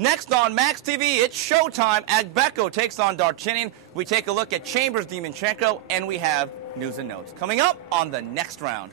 Next on Max TV, it's showtime. Agbeko takes on Darchinyan. We take a look at Chambers Dimitrenko, and we have news and notes coming up on the next round.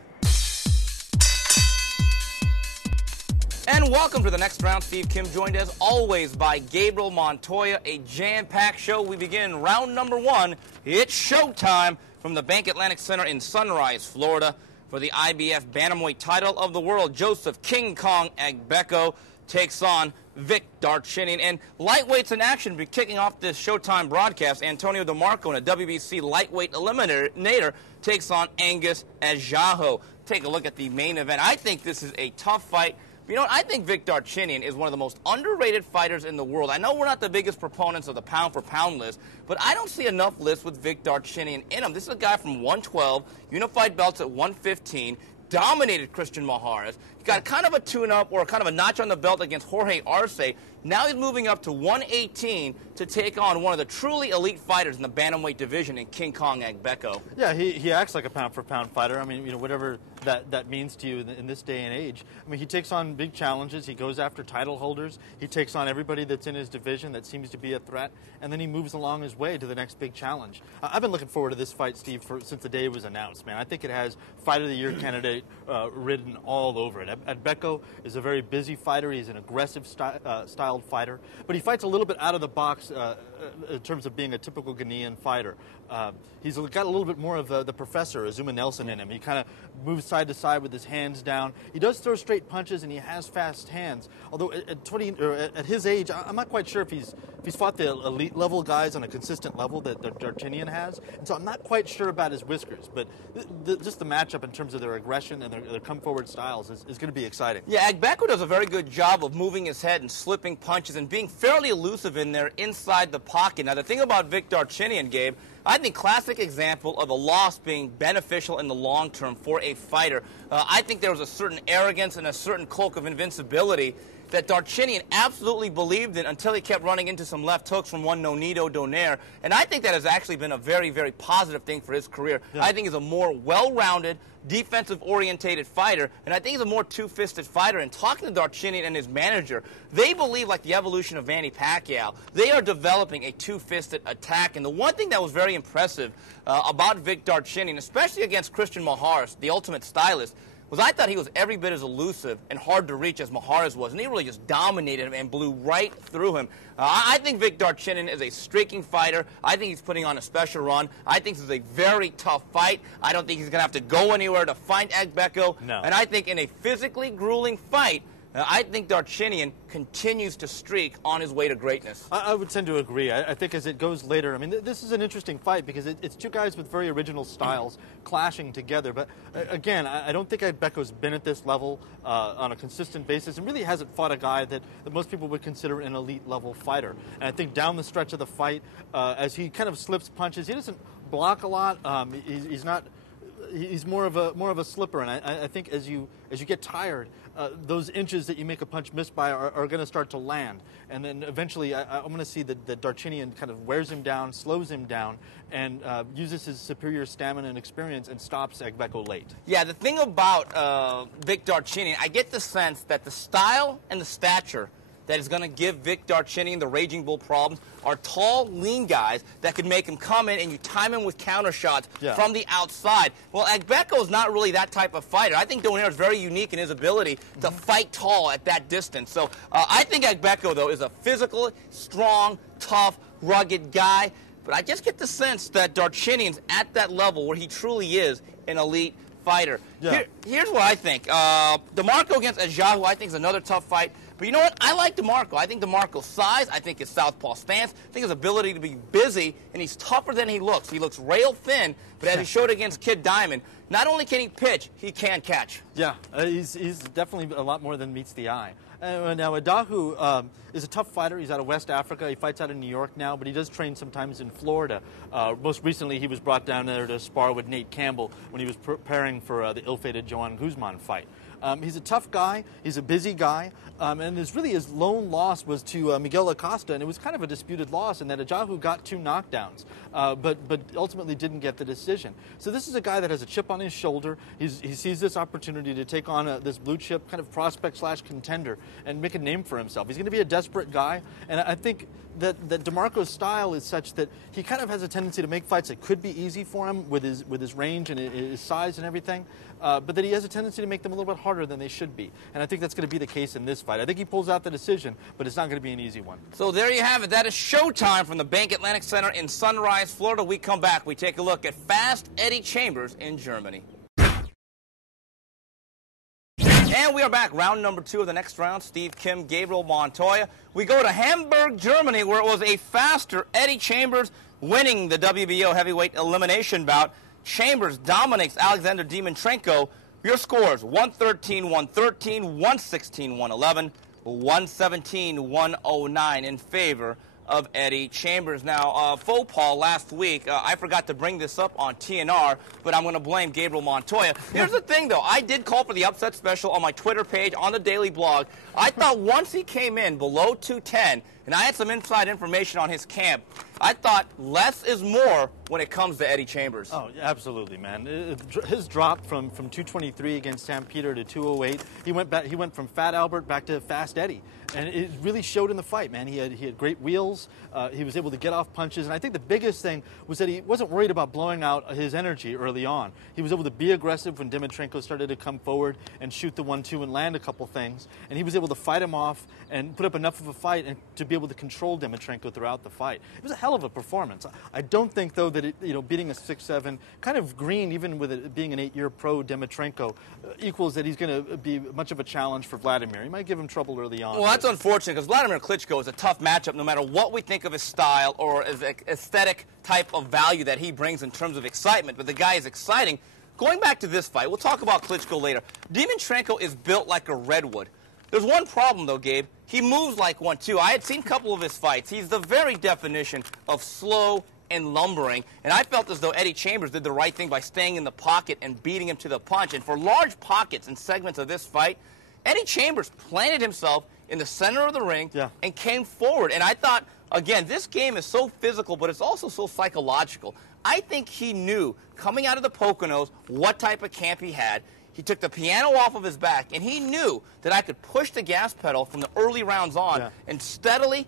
And welcome to the next round. Steve Kim joined as always by Gabriel Montoya. A jam-packed show. We begin round number one. It's showtime from the Bank Atlantic Center in Sunrise, Florida. For the IBF Bantamweight title of the world, Joseph King Kong Agbeko takes on Vic Darchinyan. And lightweights in action be kicking off this Showtime broadcast. Antonio DeMarco in a WBC lightweight eliminator takes on Angus Ajaho. Take a look at the main event. I think this is a tough fight. You know, I think Vic Darchinyan is one of the most underrated fighters in the world. I know we're not the biggest proponents of the pound-for-pound list, but I don't see enough lists with Vic Darchinyan in him. This is a guy from 112, unified belts at 115, dominated Christian Moraes. He got kind of a tune-up or kind of a notch on the belt against Jorge Arce. Now he's moving up to 118 to take on one of the truly elite fighters in the bantamweight division in King Kong Agbeko. Yeah, he acts like a pound-for-pound fighter. I mean, you know, whatever that means to you in this day and age. I mean, he takes on big challenges. He goes after title holders. He takes on everybody that's in his division that seems to be a threat, and then he moves along his way to the next big challenge. I've been looking forward to this fight, Steve, since the day it was announced, man. I think it has Fight of the Year candidate written all over it. Agbeko is a very busy fighter. He's an aggressive styled fighter, but he fights a little bit out of the box in terms of being a typical Ghanaian fighter. He's got a little bit more of the professor, Azuma Nelson, in him. He kind of moves side to side with his hands down. He does throw straight punches, and he has fast hands. Although at his age, I'm not quite sure if he's fought the elite level guys on a consistent level that Darchinyan has, and so I'm not quite sure about his whiskers. But just the matchup in terms of their aggression and their come forward styles is going to be exciting. Yeah, Agbeko does a very good job of moving his head and slipping punches and being fairly elusive in there inside the pocket. Now, the thing about Vic Darchinyan, Gabe, I think classic example of a loss being beneficial in the long term for a fighter. I think there was a certain arrogance and a certain cloak of invincibility that Darchinyan absolutely believed in until he kept running into some left hooks from one Nonito Donaire. And I think that has actually been a very, very positive thing for his career. Yeah. I think he's a more well-rounded, defensive-orientated fighter, and I think he's a more two-fisted fighter. And talking to Darchinyan and his manager, they believe, like the evolution of Manny Pacquiao, they are developing a two-fisted attack. And the one thing that was very impressive about Vic Darchinyan, especially against Christian Moraes, the ultimate stylist, was I thought he was every bit as elusive and hard to reach as Moraes was, and he really just dominated him and blew right through him. I think Vic Darchinyan is a streaking fighter. I think he's putting on a special run. I think this is a very tough fight. I don't think he's going to have to go anywhere to fight Agbeko. No. And I think in a physically grueling fight, I think Darchinyan continues to streak on his way to greatness. I would tend to agree. I think as it goes later, I mean, this is an interesting fight because it's two guys with very original styles clashing together. But again, I don't think Agbeko's been at this level on a consistent basis and really hasn't fought a guy that most people would consider an elite level fighter. And I think down the stretch of the fight, as he kind of slips punches, he doesn't block a lot. He's more of a slipper, and I think as you get tired, those inches that you make a punch miss by are going to start to land, and then eventually I'm going to see that Darchinyan kind of wears him down, slows him down, and uses his superior stamina and experience and stops Agbeko late. Yeah, the thing about Vic Darchinyan, I get the sense that the style and the stature that is going to give Vic Darchinyan the Raging Bull problems are tall, lean guys that could make him come in and you time him with counter shots from the outside. Well, Agbeko is not really that type of fighter. I think Donaire is very unique in his ability to fight tall at that distance. So I think Agbeko, though, is a physical, strong, tough, rugged guy. But I just get the sense that Darchinyan's at that level where he truly is an elite fighter. Yeah. Here's what I think. DeMarco against Ajaho, I think, is another tough fight. But you know what? I like DeMarco. I think DeMarco's size, I think his southpaw stance, I think his ability to be busy, and he's tougher than he looks. He looks rail thin, but as he showed against Kid Diamond, not only can he pitch, he can catch. Yeah, he's definitely a lot more than meets the eye. Now, Ajaho is a tough fighter. He's out of West Africa. He fights out in New York now, but he does train sometimes in Florida. Most recently, he was brought down there to spar with Nate Campbell when he was preparing for the ill-fated Joan Guzman fight. He's a tough guy. He's a busy guy. And his lone loss was to Miguel Acosta, and it was kind of a disputed loss in that Ajahu got 2 knockdowns, but ultimately didn't get the decision. So this is a guy that has a chip on his shoulder. He sees this opportunity to take on this blue chip kind of prospect / contender and make a name for himself. He's going to be a desperate guy, and I think that DeMarco's style is such that he kind of has a tendency to make fights that could be easy for him with his range and his size and everything, but that he has a tendency to make them a little bit harder than they should be. And I think that's going to be the case in this fight. I think he pulls out the decision, but it's not going to be an easy one. So there you have it. That is showtime from the Bank Atlantic Center in Sunrise, Florida. We come back. We take a look at Fast Eddie Chambers in Germany. And we are back. Round number 2 of the next round. Steve Kim, Gabriel Montoya. We go to Hamburg, Germany, where it was a faster Eddie Chambers winning the WBO heavyweight elimination bout. Chambers dominates Alexander Dimitrenko. Your scores: 113, 113, 116, 111, 117, 109 in favor of Eddie Chambers. Now, faux pas last week, I forgot to bring this up on TNR, but I'm going to blame Gabriel Montoya. Here's the thing, though. I did call for the upset special on my Twitter page, on the Daily Blog. I thought once he came in below 210, and I had some inside information on his camp, I thought less is more when it comes to Eddie Chambers. Oh, absolutely, man. His drop from 223 against Sam Peter to 208, he went from Fat Albert back to Fast Eddie. And it really showed in the fight, man. He had great wheels. He was able to get off punches. And I think the biggest thing was that he wasn't worried about blowing out his energy early on. He was able to be aggressive when Dimitrenko started to come forward and shoot the 1-2 and land a couple things. And he was able to fight him off and put up enough of a fight and to be able to control Dimitrenko throughout the fight. It was a hell of a performance. I don't think, though, that beating a 6'7", kind of green, even with it being an 8-year pro Dimitrenko, equals that he's going to be much of a challenge for Vladimir. He might give him trouble early on. Well, that's unfortunate because Vladimir Klitschko is a tough matchup no matter what we think of his style or his aesthetic type of value that he brings in terms of excitement. But the guy is exciting. Going back to this fight, we'll talk about Klitschko later. Dimitrenko is built like a redwood. There's one problem, though, Gabe. He moves like one, too. I had seen a couple of his fights. He's the very definition of slow and lumbering, and I felt as though Eddie Chambers did the right thing by staying in the pocket and beating him to the punch. And for large pockets and segments of this fight, Eddie Chambers planted himself in the center of the ring and came forward. And I thought, again, this game is so physical, but it's also so psychological. I think he knew, coming out of the Poconos, what type of camp he had. He took the piano off of his back, and he knew that I could push the gas pedal from the early rounds on and steadily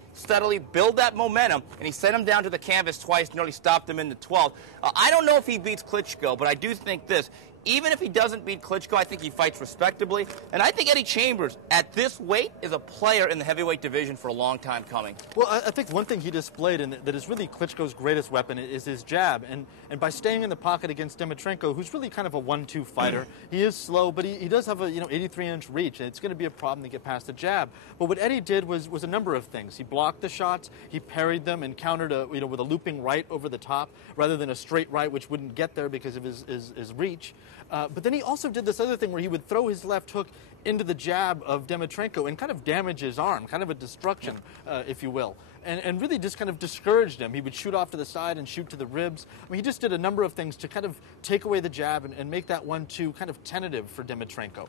build that momentum. And he sent him down to the canvas twice, nearly stopped him in the 12th. I don't know if he beats Klitschko, but I do think this. Even if he doesn't beat Klitschko, I think he fights respectably. And I think Eddie Chambers, at this weight, is a player in the heavyweight division for a long time coming. Well, I think one thing he displayed, and that is really Klitschko's greatest weapon, is his jab. And by staying in the pocket against Dimitrenko, who's really kind of a 1-2 fighter, he is slow, but he does have a 83-inch reach, and it's going to be a problem to get past the jab. But what Eddie did was a number of things. He blocked the shots, he parried them, and countered with a looping right over the top, rather than a straight right, which wouldn't get there because of his reach. But then he also did this other thing where he would throw his left hook into the jab of Dimitrenko and kind of damage his arm, kind of a destruction, if you will. And really just kind of discouraged him. He would shoot off to the side and shoot to the ribs. I mean, he just did a number of things to kind of take away the jab and make that 1-2 kind of tentative for Dimitrenko.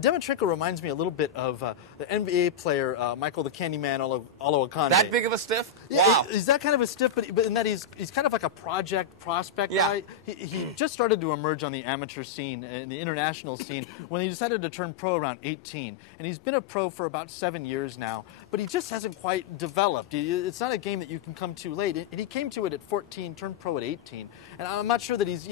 Dimitrenko reminds me a little bit of the NBA player Michael the Candyman Oluokande. That big of a stiff? Yeah, wow. He's that kind of a stiff, but in that he's kind of like a prospect guy. He just started to emerge on the amateur scene and the international scene when he decided to turn pro around 18. And he's been a pro for about 7 years now, but he just hasn't quite developed. It's not a game that you can come too late. And he came to it at 14, turned pro at 18. And I'm not sure that he's,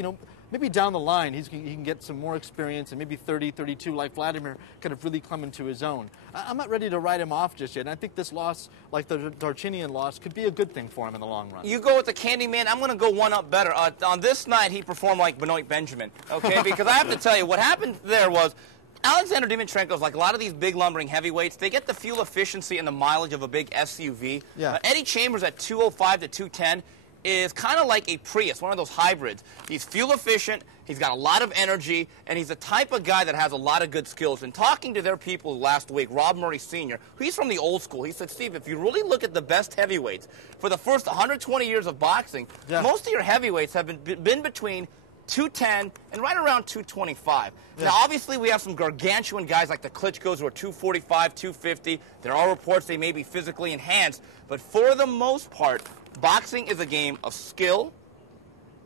maybe down the line he can get some more experience and maybe 30, 32, like Vladimir, kind of really come into his own. I'm not ready to write him off just yet. And I think this loss, like the Darchinian loss, could be a good thing for him in the long run. You go with the Candyman. I'm going to go one up better. On this night, he performed like Benoit Benjamin, okay? Because I have to tell you, what happened there was Alexander Dimitrenko is like a lot of these big lumbering heavyweights. They get the fuel efficiency and the mileage of a big SUV. Eddie Chambers at 205 to 210 is kind of like a Prius, one of those hybrids. He's fuel efficient, he's got a lot of energy, and he's the type of guy that has a lot of good skills. And talking to their people last week, Rob Murray Sr., he's from the old school, he said, Steve, if you really look at the best heavyweights, for the first 120 years of boxing, most of your heavyweights have been between 210, and right around 225. Yeah. Now, obviously, we have some gargantuan guys like the Klitschko's who are 245, 250. There are reports they may be physically enhanced, but for the most part, boxing is a game of skill,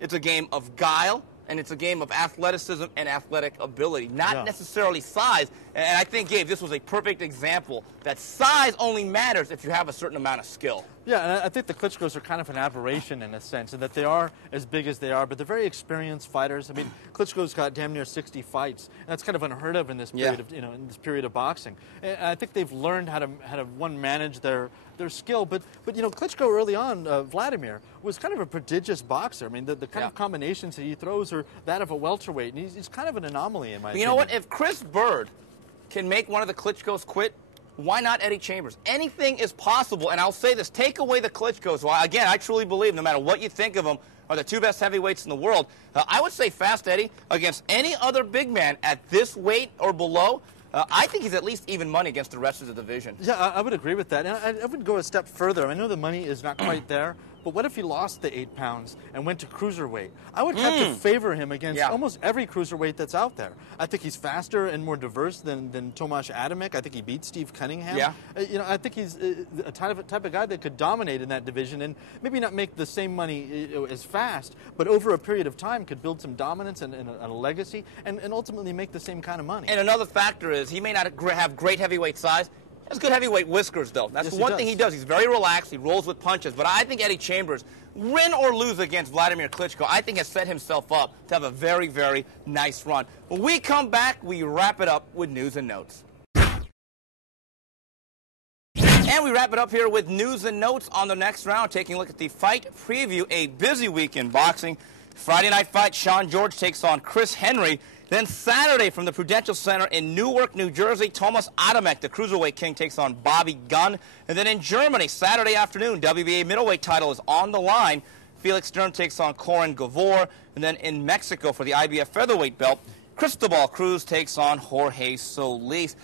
it's a game of guile, and it's a game of athleticism and athletic ability, not necessarily size. And I think, Gabe, this was a perfect example that size only matters if you have a certain amount of skill. Yeah, and I think the Klitschko's are kind of an aberration in a sense, in that they are as big as they are, but they're very experienced fighters. I mean, Klitschko's got damn near 60 fights, and that's kind of unheard of in this period of, in this period of boxing. And I think they've learned how to one, manage their skill, but Klitschko early on, Vladimir, was kind of a prodigious boxer. I mean, the kind of combinations that he throws are that of a welterweight, and he's kind of an anomaly in my opinion. You know what? If Chris Bird can make one of the Klitschko's quit, why not Eddie Chambers? Anything is possible, and I'll say this, take away the Klitschko's. Well, again, I truly believe no matter what you think of them, are the two best heavyweights in the world. I would say Fast Eddie against any other big man at this weight or below, I think he's at least even money against the rest of the division. Yeah, I would agree with that. And I would go a step further. I know the money is not quite there, but what if he lost the 8 pounds and went to cruiserweight? I would have to favor him against almost every cruiserweight that's out there. I think he's faster and more diverse than Tomasz Adamek. I think he beat Steve Cunningham. Yeah. I think he's a type of guy that could dominate in that division and maybe not make the same money as Fast, but over a period of time could build some dominance and a legacy and ultimately make the same kind of money. And another factor is he may not have great heavyweight size. He has good heavyweight whiskers, though. That's the one thing he does. He's very relaxed. He rolls with punches. But I think Eddie Chambers, win or lose against Vladimir Klitschko, I think has set himself up to have a very, very nice run. When we come back, we wrap it up with news and notes. And we wrap it up here with news and notes on the next round, taking a look at the fight preview. A busy week in boxing. Friday night fight, Sean George takes on Chris Henry. Then Saturday from the Prudential Center in Newark, New Jersey, Tomasz Adamek, the cruiserweight king, takes on Bobby Gunn. And then in Germany, Saturday afternoon, WBA middleweight title is on the line. Felix Sturm takes on Koren Gavor. And then in Mexico for the IBF featherweight belt, Cristobal Cruz takes on Jorge Solis.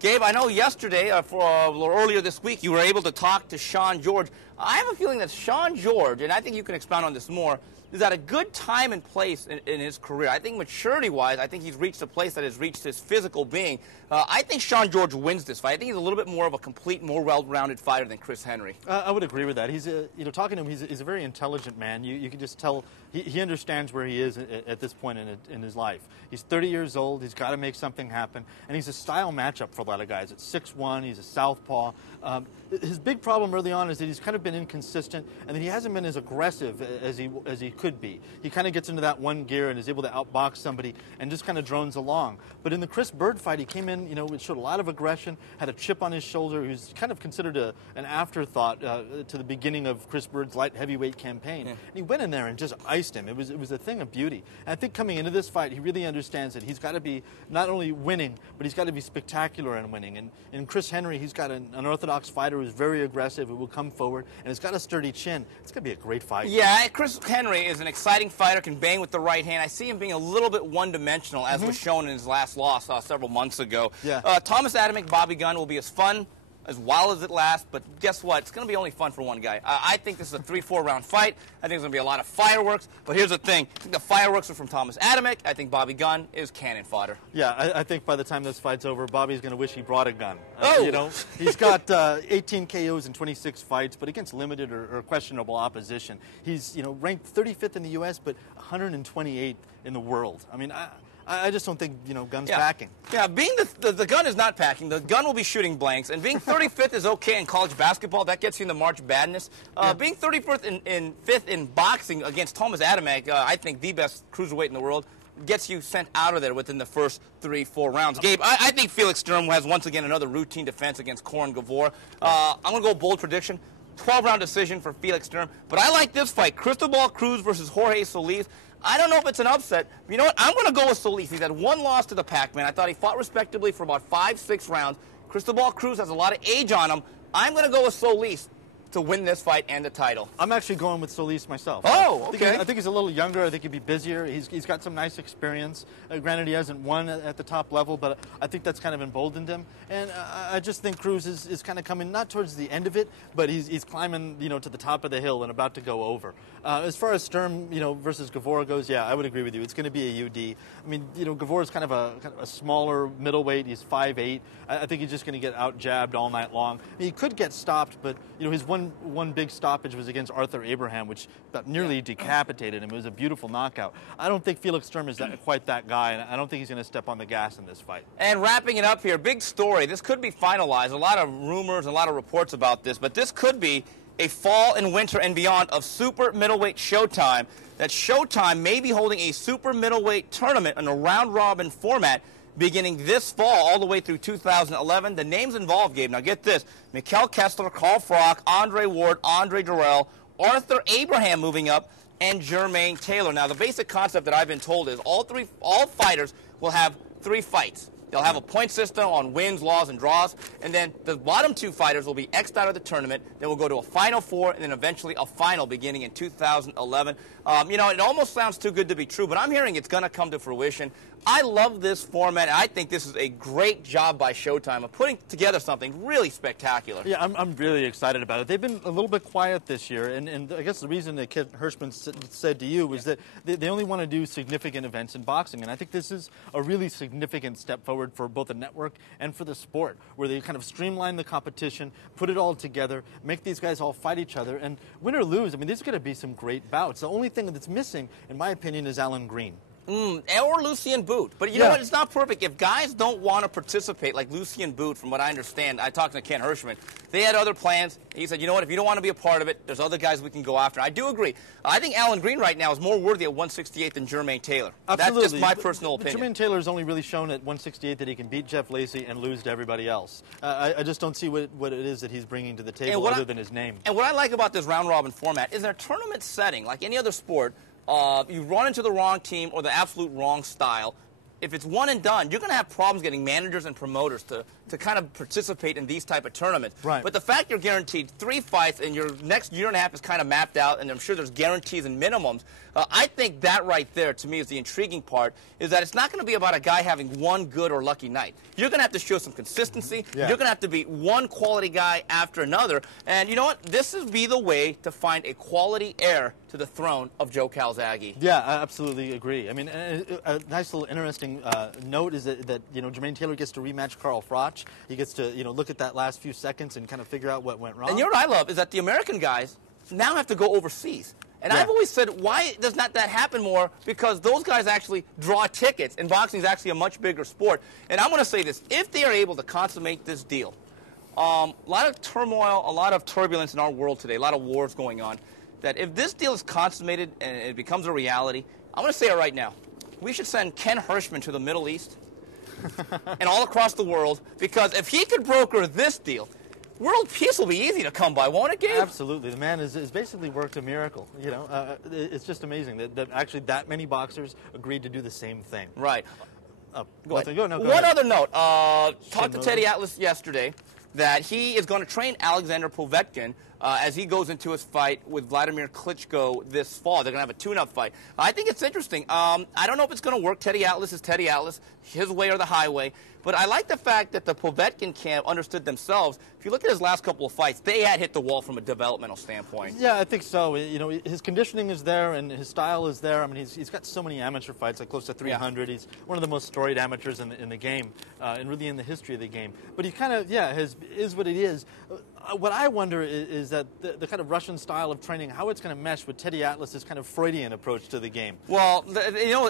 Gabe, I know yesterday, or earlier this week, you were able to talk to Sean George. I have a feeling that Sean George, and I think you can expound on this more, is at a good time and place in his career. I think maturity-wise, I think he's reached a place that has reached his physical being. I think Sean George wins this fight. I think he's a little bit more of a complete, more well-rounded fighter than Chris Henry. I would agree with that. He's talking to him, he's a very intelligent man. You can just tell he understands where he is at this point in his life. He's 30 years old. He's got to make something happen, and he's a style matchup for a lot of guys. At 6'1", he's a southpaw. His big problem early on is that he's kind of been inconsistent, and that he hasn't been as aggressive as he could be. He kind of gets into that one gear and is able to outbox somebody and just kind of drones along. But in the Chris Bird fight, he came in, showed a lot of aggression, had a chip on his shoulder. He was kind of considered an afterthought to the beginning of Chris Bird's light heavyweight campaign. And he went in there and just iced him. It was a thing of beauty. And I think coming into this fight, he really understands that he's got to be not only winning, but he's got to be spectacular in winning. And in Chris Henry, he's got an unorthodox fighter who's very aggressive, who will come forward, and has got a sturdy chin. It's going to be a great fight. Yeah, Chris Henry is an exciting fighter, can bang with the right hand. I see him being a little bit one-dimensional, as was shown in his last loss several months ago. Yeah. Tomasz Adamek, Bobby Gunn will be as fun, as wild as it lasts, but guess what? It's going to be only fun for one guy. I think this is a 3-4 round fight. I think there's going to be a lot of fireworks, but here's the thing. I think the fireworks are from Tomasz Adamek. I think Bobby Gunn is cannon fodder. Yeah, I think by the time this fight's over, Bobby's going to wish he brought a gun. Oh! He's got 18 KOs in 26 fights, but against limited or questionable opposition. He's, ranked 35th in the U.S., but 128th in the world. I mean, I just don't think, Gunn's packing. Yeah, being the gun is not packing. The gun will be shooting blanks. And being 35th is okay in college basketball. That gets you in the March Madness. Being 35th in 5th in boxing against Tomasz Adamek, I think the best cruiserweight in the world, gets you sent out of there within the first 3-4 rounds. Gabe, I think Felix Sturm has once again another routine defense against Koren Gavor. I'm going to go bold prediction. 12-round decision for Felix Sturm. But I like this fight. Cristobal Cruz versus Jorge Solis. I don't know if it's an upset. You know what? I'm going to go with Solis. He's had one loss to the Pac-Man. I thought he fought respectably for about 5-6 rounds. Cristobal Cruz has a lot of age on him. I'm going to go with Solis. to win this fight and the title? I'm actually going with Solis myself. Oh, okay. I think he's a little younger. I think he'd be busier. He's got some nice experience. Granted, he hasn't won at the top level, but I think that's kind of emboldened him. And I just think Cruz is kind of coming not towards the end of it, but he's climbing, to the top of the hill and about to go over. As far as Sturm, versus Gavora goes, yeah, I would agree with you. It's going to be a UD. I mean, Gavora's kind of a smaller middleweight. He's 5'8". I think he's just going to get out jabbed all night long. I mean, he could get stopped, but his one big stoppage was against Arthur Abraham, which about nearly decapitated him. It was a beautiful knockout. I don't think Felix Sturm is quite that guy, and I don't think he's going to step on the gas in this fight. And wrapping it up here, big story. This could be finalized. A lot of rumors, a lot of reports about this, but this could be a fall and winter and beyond of super middleweight Showtime. That Showtime may be holding a super middleweight tournament in a round-robin format beginning this fall all the way through 2011. The names involved, Gabe, now get this: Mikkel Kessler, Carl Froch, Andre Ward, Andre Durrell, Arthur Abraham moving up, and Jermaine Taylor. Now, the basic concept that I've been told is all fighters will have 3 fights. They'll have a point system on wins, losses, and draws, and then the bottom 2 fighters will be X'd out of the tournament. Then we'll go to a Final Four, and then eventually a final beginning in 2011. It almost sounds too good to be true, but I'm hearing it's going to come to fruition. I love this format. I think this is a great job by Showtime of putting together something really spectacular. Yeah, I'm really excited about it. They've been a little bit quiet this year, and I guess the reason that Kent Hirschman said to you was that they only want to do significant events in boxing, and I think this is a really significant step forward for both the network and for the sport, where they kind of streamline the competition, put it all together, make these guys all fight each other, and win or lose, I mean, there's going to be some great bouts. The only thing that's missing, in my opinion, is Alan Green. Or Lucien Boot. But you know what? It's not perfect. If guys don't want to participate, like Lucien Boot, from what I understand, I talked to Ken Hirschman, they had other plans. He said, you know what, if you don't want to be a part of it, there's other guys we can go after. I do agree. I think Alan Green right now is more worthy at 168 than Jermaine Taylor. Absolutely. That's just my personal opinion. Jermaine Taylor's only really shown at 168 that he can beat Jeff Lacey and lose to everybody else. I just don't see what it is that he's bringing to the table other than his name. And what I like about this round-robin format is in a tournament setting, like any other sport, you run into the wrong team or the absolute wrong style. If it's one and done, you're going to have problems getting managers and promoters to kind of participate in these type of tournaments. Right. But the fact you're guaranteed 3 fights and your next year and a half is kind of mapped out, and I'm sure there's guarantees and minimums, I think that right there, to me, is the intriguing part, is that it's not going to be about a guy having one good or lucky night. You're going to have to show some consistency. Yeah. You're going to have to be one quality guy after another. And you know what? This would be the way to find a quality heir to the throne of Joe Calzaghe. Yeah, I absolutely agree. I mean, a nice little interesting note is that Jermaine Taylor gets to rematch Carl Froch. He gets to look at that last few seconds and kind of figure out what went wrong. And you know what I love is that the American guys now have to go overseas. And I've always said, why does not that happen more? Because those guys actually draw tickets, and boxing is actually a much bigger sport. And I'm going to say this: if they are able to consummate this deal, a lot of turmoil, a lot of turbulence in our world today, a lot of wars going on, that if this deal is consummated and it becomes a reality, I'm going to say it right now: we should send Ken Hirschman to the Middle East and all across the world, because if he could broker this deal, world peace will be easy to come by, won't it, Gabe? Absolutely. The man has basically worked a miracle. It's just amazing that actually that many boxers agreed to do the same thing. Right. Go ahead. Go One ahead. other note. Talked to Teddy Atlas yesterday that he is going to train Alexander Povetkin as he goes into his fight with Vladimir Klitschko this fall. They're going to have a tune-up fight. I think it's interesting. I don't know if it's going to work. Teddy Atlas is Teddy Atlas, his way or the highway. But I like the fact that the Povetkin camp understood themselves. If you look at his last couple of fights, they had hit the wall from a developmental standpoint. Yeah, I think so. His conditioning is there and his style is there. I mean, he's got so many amateur fights, like close to 300. Yeah. He's one of the most storied amateurs in the game, and really in the history of the game. But he kind of, is what it is. What I wonder is that the kind of Russian style of training, how it's going to mesh with Teddy Atlas's kind of Freudian approach to the game. Well,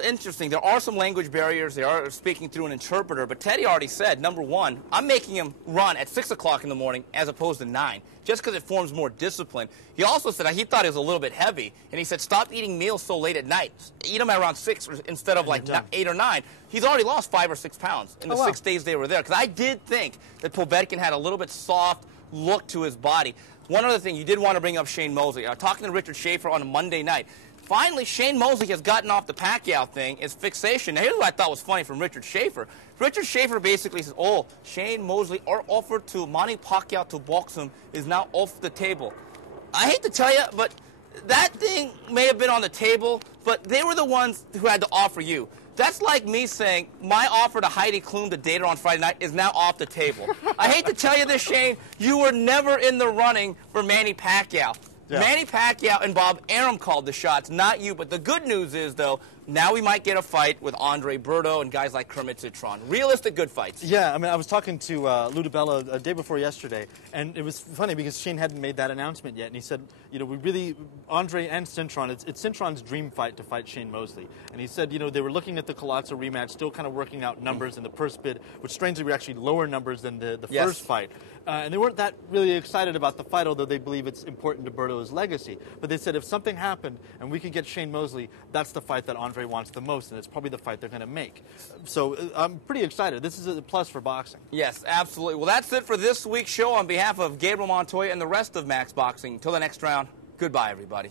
interesting. There are some language barriers. They are speaking through an interpreter. But Teddy already said, number one, I'm making him run at 6 o'clock in the morning as opposed to 9, just because it forms more discipline. He also said he thought it was a little bit heavy, and he said, stop eating meals so late at night. Eat them at around 6 instead of like 8 or 9. He's already lost 5 or 6 pounds in the 6 days they were there. Because I did think that Povetkin had a little bit soft look to his body. One other thing, you did want to bring up Shane Mosley. Talking to Richard Schaefer on a Monday night. Finally, Shane Mosley has gotten off the Pacquiao thing, his fixation. Now, here's what I thought was funny from Richard Schaefer. Richard Schaefer basically says, Shane Mosley, our offer to Manny Pacquiao to box him is now off the table. I hate to tell you, but that thing may have been on the table, but they were the ones who had to offer you. That's like me saying my offer to Heidi Klum to date her on Friday night is now off the table. I hate to tell you this, Shane. You were never in the running for Manny Pacquiao. Yeah. Manny Pacquiao and Bob Arum called the shots, not you. But the good news is, though, now we might get a fight with Andre Berto and guys like Kermit Citron. Realistic good fights. Yeah, I mean, I was talking to Lou DiBella a day before yesterday, and it was funny because Shane hadn't made that announcement yet, and he said, you know, we really, Andre and Citron, it's Citron's dream fight to fight Shane Mosley. And he said, you know, they were looking at the Collazo rematch, still kind of working out numbers in the purse bid, which strangely were actually lower numbers than the first fight. And they weren't that really excited about the fight, although they believe it's important to Berto's legacy. But they said if something happened and we could get Shane Mosley, that's the fight that Andre wants the most, and it's probably the fight they're going to make. So I'm pretty excited. This is a plus for boxing. Yes, absolutely. Well, that's it for this week's show. On behalf of Gabriel Montoya and the rest of Max Boxing, till the next round, goodbye, everybody.